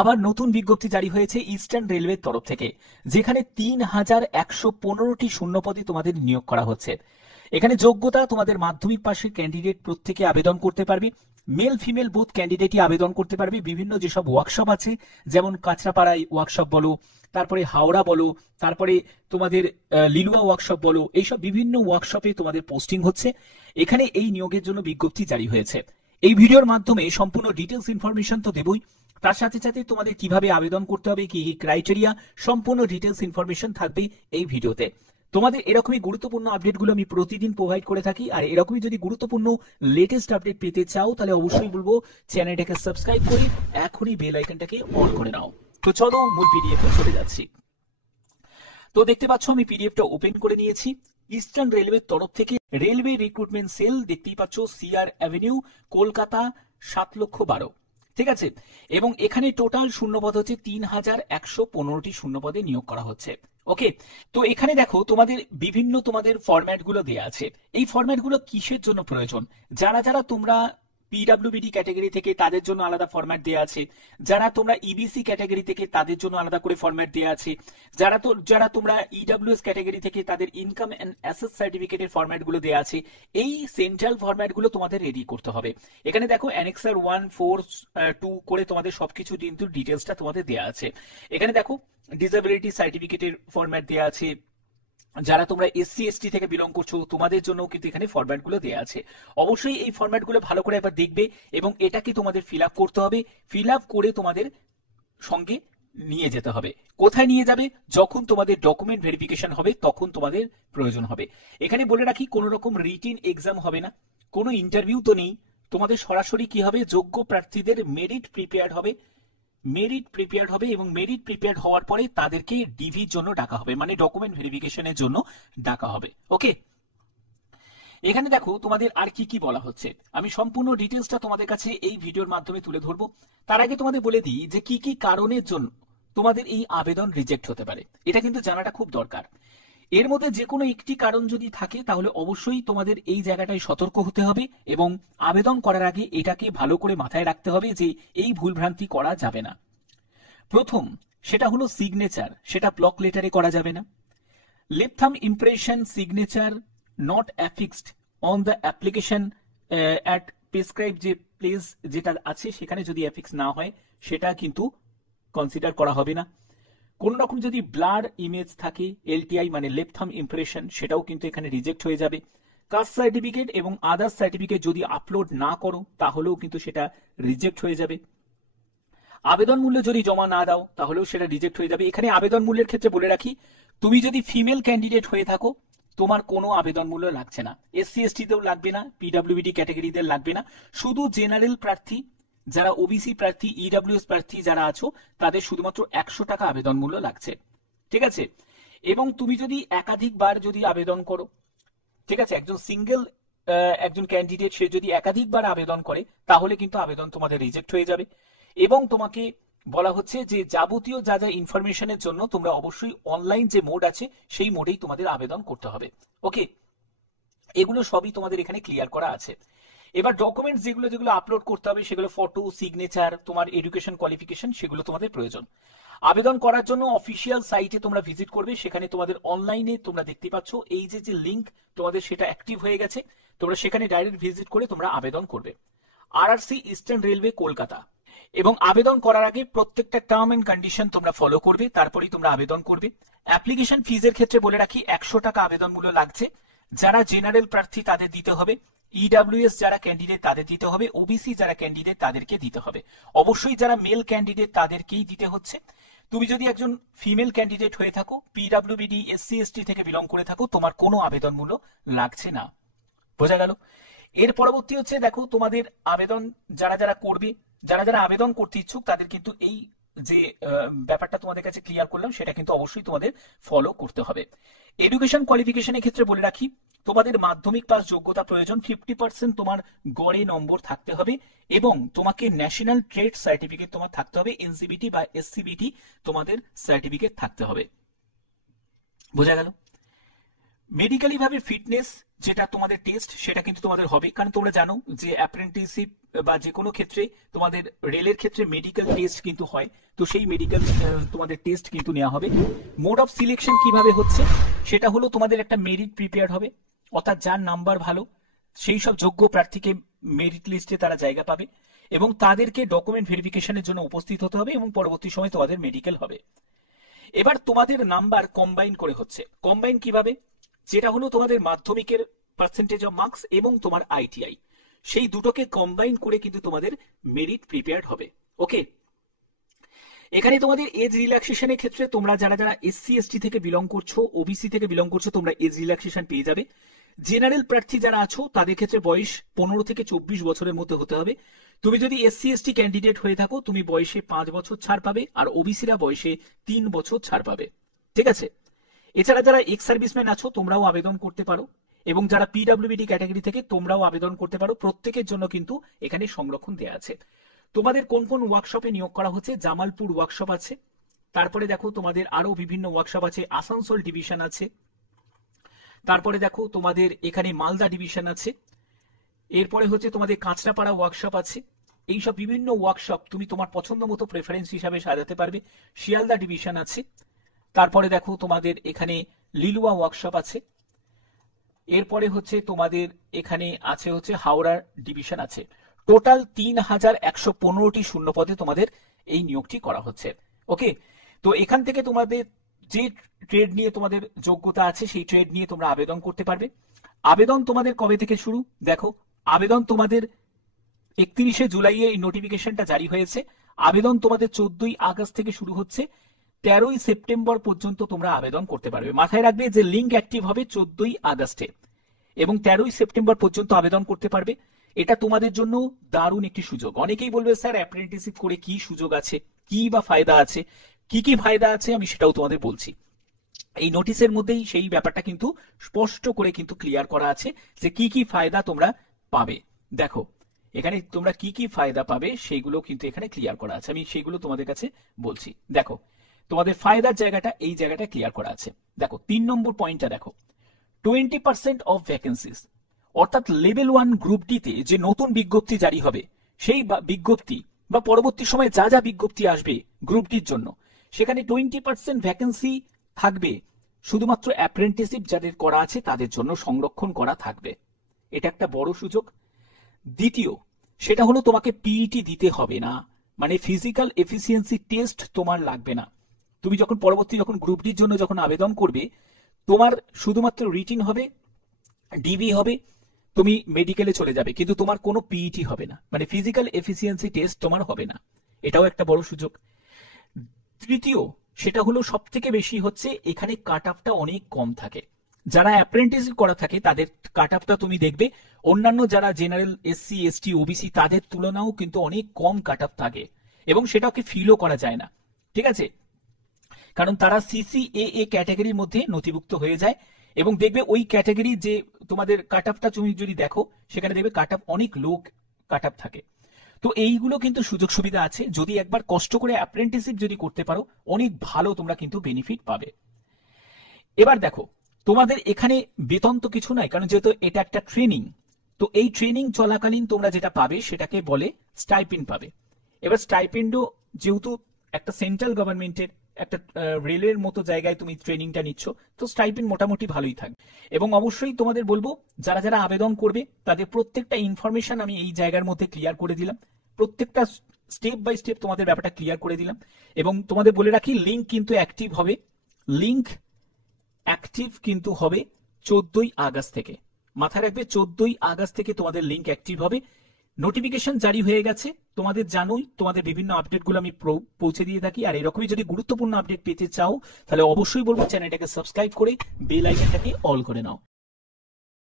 আবার নতুন বিজ্ঞপ্তি জারি হয়েছে ইস্টার্ন রেলওয়ের তরফ থেকে, যেখানে 3115টি শূন্যপদে তোমাদের নিয়োগ করা হচ্ছে। এখানে যোগ্যতা তোমাদের মাধ্যমিক পাশের ক্যান্ডিডেট প্রত্যেকে আবেদন করতে পারবে। মেল ফিমেল বোথ ক্যান্ডিডেটই আবেদন করতে পারবে। বিভিন্ন যেসব ওয়ার্কশপ আছে, যেমন কাঁচরাপাড়ায় ওয়ার্কশপ বলো, তারপরে হাওড়া বলো, তারপরে তোমাদের লিলুয়া ওয়ার্কশপ বলো, এইসব বিভিন্ন ওয়ার্কশপে তোমাদের পোস্টিং হচ্ছে। এখানে এই নিয়োগের জন্য বিজ্ঞপ্তি জারি হয়েছে। এই ভিডিওর মাধ্যমে সম্পূর্ণ ডিটেলস ইনফরমেশন তো দেবই, তার সাথে সাথে তোমাদের কিভাবে আবেদন করতে হবে, কি কি ক্রাইটেরিয়া, সম্পূর্ণ ডিটেলস ইনফরমেশন থাকবে এই ভিডিওতে। তোমাদের এরকমই গুরুত্বপূর্ণ আপডেটগুলো আমি প্রতিদিন প্রোভাইড করে থাকি। আর এরকমই যদি গুরুত্বপূর্ণ লেটেস্ট আপডেট পেতে চাও, তাহলে অবশ্যই বলবো চ্যানেলটাকে সাবস্ক্রাইব করে এখনই বেল আইকনটাকে অন করে নাও। তো চলো মূল পিডিএফ এ চলে যাচ্ছি। তো দেখতে পাচ্ছ আমি পিডিএফটা ওপেন করে নিয়েছি। ইস্টার্ন রেলওয়ের তরফ থেকে রেলওয়ে রিক্রুটমেন্ট সেল, দেখতেই পাচ্ছ, সিআর অ্যাভিনিউ, কলকাতা, 7,12,000। ঠিক আছে, এবং এখানে টোটাল শূন্যপদ হচ্ছে 3115টি শূন্যপদে নিয়োগ করা হচ্ছে। ওকে, তো এখানে দেখো তোমাদের বিভিন্ন তোমাদের ফরম্যাট গুলো দেওয়া আছে। এই ফরম্যাট গুলো কিসের জন্য প্রয়োজন? যারা যারা তোমরা পিডাব্লিউবিডি ক্যাটাগরি থেকে তাদের জন্য আলাদা ফরম্যাট দেওয়া আছে, যারা তোমরা ইবিসি ক্যাটাগরি থেকে তাদের জন্য আলাদা করে ফরম্যাট দেওয়া আছে, যারা তোমরা ইডব্লিউএস ক্যাটাগরি থেকে তাদের ইনকাম এন্ড অ্যাসেট সার্টিফিকেটের ফরম্যাট গুলো দেওয়া আছে। এই সেন্ট্রাল ফরম্যাট গুলো তোমাদের রেডি করতে হবে। এখানে দেখো অ্যানেক্সার 1, 4, 2 করে তোমাদের সবকিছু কিন্তু ডিটেলসটা তোমাদের দেওয়া আছে। এখানে দেখো ডিসেবিলিটি সার্টিফিকেটের ফরম্যাট দেওয়া আছে। যারা তোমরা এসসি এসটি থেকে বিলং করছো তোমাদের জন্য কিন্তু এখানে ফরম্যাট গুলো দেওয়া আছে। অবশ্যই এই ফরম্যাট গুলো ভালো করে একবার দেখবে এবং এটাকে তোমাদের ফিল আপ করতে হবে। ফিল আপ করে তোমাদের সঙ্গে নিয়ে যেতে হবে। কোথায় নিয়ে যাবে? যখন তোমাদের ডকুমেন্ট ভেরিফিকেশন হবে তখন তোমাদের প্রয়োজন হবে। এখানে বলে রাখি, কোনো রকম রিটিন এক্সাম হবে না, কোনো ইন্টারভিউ তো নেই। তোমাদের সরাসরি কি হবে, যোগ্য প্রার্থীদের মেরিট প্রিপেয়ার্ড হবে, এবং মেরিট প্রিপেয়ার্ড হওয়ার পরে তাদেরকে ডিভির জন্য ডাকা হবে, মানে ডকুমেন্ট ভেরিফিকেশনের জন্য ডাকা হবে। ওকে, এখানে দেখো তোমাদের আর কি কি বলা হচ্ছে, আমি সম্পূর্ণ ডিটেলসটা তোমাদের কাছে এই ভিডিওর মাধ্যমে তুলে ধরবো। তার আগে তোমাদের বলে দিই যে কি কি কারণের জন্য তোমাদের এই আবেদন রিজেক্ট হতে পারে, এটা কিন্তু জানাটা খুব দরকার। এর মধ্যে যে কোনো একটি কারণ যদি থাকে তাহলে অবশ্যই তোমাদের এই জায়গাটায় সতর্ক হতে হবে এবং আবেদন করার আগে এটাকে ভালো করে মাথায় রাখতে হবে যে এই ভুলভ্রান্তি করা যাবে না। প্রথম, সেটা হলো সিগনেচার, সেটা ব্লক লেটারে করা যাবে না। Left thumb impression signature not অ্যাফিক্সড on the application at prescribe যে প্লেস যেটা আছে সেখানে যদি অ্যাফিক্স না হয় সেটা কিন্তু কনসিডার করা হবে না। কোন রকম যদি ব্লার ইমেজ থাকে, এলটিআই মানে লেফট থাম্ব ইমপ্রেশন, সেটাও কিন্তু এখানে রিজেক্ট হয়ে যাবে। কাস্ট সার্টিফিকেট এবং আদার্স সার্টিফিকেট যদি আপলোড না করো তাহলেও কিন্তু সেটা রিজেক্ট হয়ে যাবে। আবেদন মূল্য যদি জমা না দাও তাহলেও সেটা রিজেক্ট হয়ে যাবে। এখানে আবেদন মূল্যের ক্ষেত্রে বলে রাখি, তুমি যদি ফিমেল ক্যান্ডিডেট হয়ে থাকো তোমার কোনো আবেদন মূল্য লাগছে না, এসসি এসটিতেও লাগবে না, পিডব্লিউবিডি ক্যাটাগরিতে লাগবে না। শুধু জেনারেল প্রার্থী, যারা ওবিসি প্রার্থী, ইডব্লিউএস প্রার্থী যারা আছো তাদের শুধুমাত্র 100 টাকা আবেদন মূল্য লাগছে। ঠিক আছে, এবং তুমি যদি একাধিকবার যদি আবেদন করো, ঠিক আছে, একজন ক্যান্ডিডেট সে যদি একাধিকবার আবেদন করে তাহলে কিন্তু আবেদন তোমাদের রিজেক্ট হয়ে যাবে। এবং তোমাকে বলা হচ্ছে যে যাবতীয় যা যা ইনফরমেশনের জন্য তোমরা অবশ্যই অনলাইন যে মোড আছে সেই মোডেই তোমাদের আবেদন করতে হবে। ওকে, এগুলো সবই তোমাদের এখানে ক্লিয়ার করা আছে। এবার ডকুমেন্টস যেগুলো যেগুলো আপলোড করতে হবে সেগুলো ফটো, সিগনেচার, তোমার এডুকেশন কোয়ালিফিকেশন, সেগুলো তোমাদের প্রয়োজন। আবেদন করার জন্য অফিসিয়াল সাইটে তোমরা ভিজিট করবে, সেখানে তোমাদের অনলাইনে তোমরা দেখতে পাচ্ছ এই যে লিংক তোমাদের সেটা অ্যাক্টিভ হয়ে গেছে, তোমরা সেখানে ডাইরেক্ট ভিজিট করে তোমরা আবেদন করবে। RRC eastern railway Kolkata. এবং আবেদন করার আগে প্রত্যেকটা টার্ম এন্ড কন্ডিশন তোমরা ফলো করবে, তারপরেই তোমরা আবেদন করবে। অ্যাপ্লিকেশন ফিজের ক্ষেত্রে বলে রাখি 100 টাকা আবেদন মূল্য লাগছে। যারা জেনারেল প্রার্থী তাদের দিতে হবে, ইডব্লিউএস যারা ক্যান্ডিডেট তাদের দিতে হবে, ওবিসি যারা ক্যান্ডিডেট তাদেরকে দিতে হবে। অবশ্যই যারা মেল ক্যান্ডিডেট তাদেরকেই দিতে হচ্ছে। তুমি যদি একজন ফিমেল ক্যান্ডিডেট হয়ে থাকো, পিডব্লিউবিডি এসসি এসটি থেকে বিলং করে থাকো, তোমার কোনো আবেদন মূল্য লাগছে না। বোঝা গেল? এর পরবর্তী হচ্ছে, দেখো তোমাদের আবেদন যারা যারা করবে, যারা যারা আবেদন করতে ইচ্ছুক তাদের কিন্তু এই যে ব্যাপারটা তোমাদের কাছে ক্লিয়ার করলাম সেটা কিন্তু অবশ্যই তোমাদের ফলো করতে হবে। এডুকেশন কোয়ালিফিকেশনের ক্ষেত্রে বলে রাখি, তোমাদের মাধ্যমিক পাস যোগ্যতা প্রয়োজন, 50% তোমার গড়ে নম্বর থাকতে হবে এবং তোমাকে ন্যাশনাল ট্রেড সার্টিফিকেট তোমার থাকতে হবে, এনসিবিটি বা এসসিবিটি তোমাদের সার্টিফিকেট থাকতে হবে। বোঝা গেল? মেডিকেলি ভাবে ফিটনেস যেটা তোমাদের টেস্ট সেটা কিন্তু তোমাদের হবে, কারণ তোমরা জানো যে অ্যাপ্রেন্টিসশিপ বা যে কোনো ক্ষেত্রে তোমাদের রেলের ক্ষেত্রে মেডিকেল টেস্ট কিন্তু হয়। তো সেই মেডিকেল তোমাদের টেস্ট কিন্তু নেওয়া হবে। মোড অফ সিলেকশন কিভাবে হচ্ছে সেটা হলো তোমাদের একটা মেরিট প্রিপেয়ার হবে, অর্থাৎ যার নাম্বার ভালো সেই সব যোগ্য প্রার্থীকে মেরিট লিস্টে তারা জায়গা পাবে এবং তাদেরকে ডকুমেন্ট ভেরিফিকেশনের জন্য উপস্থিত হতে হবে এবং পরবর্তী সময় তোমাদের মেডিকেল হবে। এবার তোমাদের নাম্বার কম্বাইন করে হচ্ছে। কম্বাইন কিভাবে? যেটা হলো তোমাদের মাধ্যমিকের পার্সেন্টেজ অফ মার্কস এবং তোমার আইটিআই, সেই দুটোকে কম্বাইন করে কিন্তু তোমাদের মেরিট প্রিপেয়ার্ড হবে। ওকে, এখানে তোমাদের এজ রিল্যাক্সেশনের ক্ষেত্রে তোমরা যারা যারা এসসি এসটি থেকে বিলং করছো, ওবিসি থেকে বিলং করছো, তোমরা এজ রিল্যাক্সেশন পেয়ে যাবে। জেনারেল প্রার্থী যারা আছো তাদের ক্ষেত্রে বয়স 15 থেকে 24 বছরের মধ্যে হতে হবে। তুমি যদি এসসি এসটি ক্যান্ডিডেট হয়ে থাকো তুমি বয়সে 5 বছর ছাড় পাবে, আর ওবিসিরা বয়সে 3 বছর ছাড় পাবে। ঠিক আছে, এছাড়া যারা এক্স সার্ভিসম্যান আছো তোমরাও আবেদন করতে পারো, এবং যারা পিডব্লিউডি ক্যাটাগরি থেকে তোমরাও আবেদন করতে পারো। প্রত্যেকের জন্য কিন্তু এখানে সংরক্ষণ দেওয়া আছে। তোমাদের কোন কোন ওয়ার্কশপে নিয়োগ করা হচ্ছে? জামালপুর ওয়ার্কশপ আছে, তারপরে দেখো তোমাদের আরো বিভিন্ন ওয়ার্কশপ আছে, আসানসোল ডিভিশন আছে, তারপরে দেখো তোমাদের এখানে মালদা ডিভিশন আছে, এরপরে হচ্ছে তোমাদের কাঁচরাপাড়া ওয়ার্কশপ আছে। এইসব বিভিন্ন ওয়ার্কশপ তুমি তোমার পছন্দ মতো প্রেফারেন্স হিসাবে সাজাতে পারবে। শিয়ালদা ডিভিশন আছে, তারপরে দেখো তোমাদের এখানে লিলুয়া ওয়ার্কশপ আছে, এরপরে হচ্ছে তোমাদের এখানে আছে হচ্ছে হাওড়া ডিভিশন আছে। টোটাল 3115টি শূন্য পদে তোমাদের এই নিয়োগটি করা হচ্ছে। ওকে, তো এখান থেকে তোমাদের যে ট্রেড নিয়ে তোমাদের যোগ্যতা আছে সেই ট্রেড নিয়ে তোমরা আবেদন করতে পারবে। আবেদন তোমাদের কবে থেকে শুরু? দেখো, আবেদন তোমাদের 31শে জুলাই এই নোটিফিকেশনটা জারি হয়েছে। আবেদন তোমাদের 14ই আগস্ট থেকে শুরু হচ্ছে, 13ই সেপ্টেম্বর পর্যন্ত তোমরা আবেদন করতে পারবে। মাথায় রাখবে যে লিঙ্ক অ্যাক্টিভ হবে 14ই আগস্টে এবং 13ই সেপ্টেম্বর পর্যন্ত আবেদন করতে পারবে। এটা তোমাদের জন্য দারুণ একটি সুযোগ। অনেকেই বলবে স্যার অ্যাপ্রেন্টিসশিপ করে কি সুযোগ আছে, কি বা ফায়দা আছে? কি কি ফায়দা আছে আমি সেটাও তোমাদের বলছি। এই নোটিশের মধ্যেই সেই ব্যাপারটা কিন্তু স্পষ্ট করে কিন্তু ক্লিয়ার করা আছে যে কি কি ফায়দা তোমরা পাবে। দেখো, এখানে তোমরা কি কি ফায়দা পাবে সেইগুলো কিন্তু এখানে ক্লিয়ার করা আছে, আমি সেইগুলো তোমাদের কাছে বলছি। দেখো, তোমাদের ফায়দার জায়গাটা এই জায়গাটা ক্লিয়ার করা আছে। দেখো 3 নম্বর পয়েন্টটা দেখো, 20% অফ ভ্যাকেন্সিস, অর্থাৎ লেভেল 1 গ্রুপ ডিতে যে নতুন বিজ্ঞপ্তি জারি হবে সেই বিজ্ঞপ্তি বা পরবর্তী সময়ে যা যা বিজ্ঞপ্তি আসবে গ্রুপ ডির জন্য, সেখানে 20% ভ্যাকেন্সি থাকবে শুধুমাত্র অ্যাপ্রেন্টিসশিপ যাদের করা আছে তাদের জন্য সংরক্ষণ করা থাকবে। এটা একটা বড় সুযোগ। দ্বিতীয়, সেটা হলো তোমাকে পিইটি দিতে হবে না, মানে ফিজিক্যাল এফিসিয়েন্সি টেস্ট তোমার লাগবে না। তুমি যখন পরবর্তী যখন গ্রুপ ডির জন্য যখন আবেদন করবে তোমার শুধুমাত্র রিটিন হবে, ডিবি হবে, তুমি মেডিকেলে চলে যাবে, কিন্তু তোমার কোনো পিইটি হবে না, মানে ফিজিক্যাল এফিসিয়েন্সি টেস্ট তোমার হবে না। এটাও একটা বড় সুযোগ। তৃতীয়, সেটা হলো সব থেকে বেশি হচ্ছে এখানে কাট অফটা অনেক কম থাকে। যারা অ্যাপ্রেন্টিস করা থাকে তাদের কাট অফটা তুমি দেখবে অন্যান্য যারা জেনারেল এসসি এসটি ওবিসি তাদের তুলনাও কিন্তু অনেক কম কাট অফ থাকে, এবং সেটাকে ফিলও করা যায় না। ঠিক আছে, কারণ তারা সিসিএএ ক্যাটাগরির মধ্যে নথিভুক্ত হয়ে যায়, এবং দেখবে ওই ক্যাটাগরি যে তোমাদের কাট অফটা তুমি যদি দেখো সেখানে দেখবে কাট অফ অনেক লো কাট অফ থাকে। তো এইগুলো কিন্তু সুযোগ সুবিধা আছে, যদি একবার কষ্ট করে অ্যাপ্রেন্টিসশিপ যদি করতে পারো অনেক ভালো তোমরা কিন্তু বেনিফিট পাবে। এবার দেখো, তোমাদের এখানে বেতন তো কিছু নাই, কারণ যেহেতু এটা একটা ট্রেনিং, তো এই ট্রেনিং চলাকালীন তোমরা যেটা পাবে সেটাকে বলে স্টাইপেন্ড পাবে। এবার স্টাইপেন্ডও যেহেতু একটা সেন্ট্রাল গভর্নমেন্টের একটা রেলের মতো জায়গায় তুমি ট্রেনিংটা নিচ্ছ, তো স্টাইপেন্ড মোটামুটি ভালোই থাকবে। এবং অবশ্যই তোমাদের বলবো যারা যারা আবেদন করবে তাদের প্রত্যেকটা ইনফরমেশন আমি এই জায়গার মধ্যে ক্লিয়ার করে দিলাম, প্রত্যেকটা স্টেপ বাই স্টেপ তোমাদের ব্যাপারটা ক্লিয়ার করে দিলাম। এবং তোমাদের বলে রাখি লিঙ্ক কিন্তু অ্যাক্টিভ হবে, লিঙ্ক অ্যাক্টিভ কিন্তু হবে 14ই আগস্ট থেকে। মাথায় রাখবে 14ই আগস্ট থেকে তোমাদের লিঙ্ক অ্যাক্টিভ হবে। নোটিফিকেশন জারি হয়ে গেছে, তোমাদের জানোই, তোমাদের বিভিন্ন আপডেটগুলো আমি পৌঁছে দিয়ে থাকি। আর এরকমই যদি গুরুত্বপূর্ণ আপডেট পেতে চাও তাহলে অবশ্যই বলবো চ্যানেলটাকে সাবস্ক্রাইব করে বেল আইকনটাকে অল করে নাও।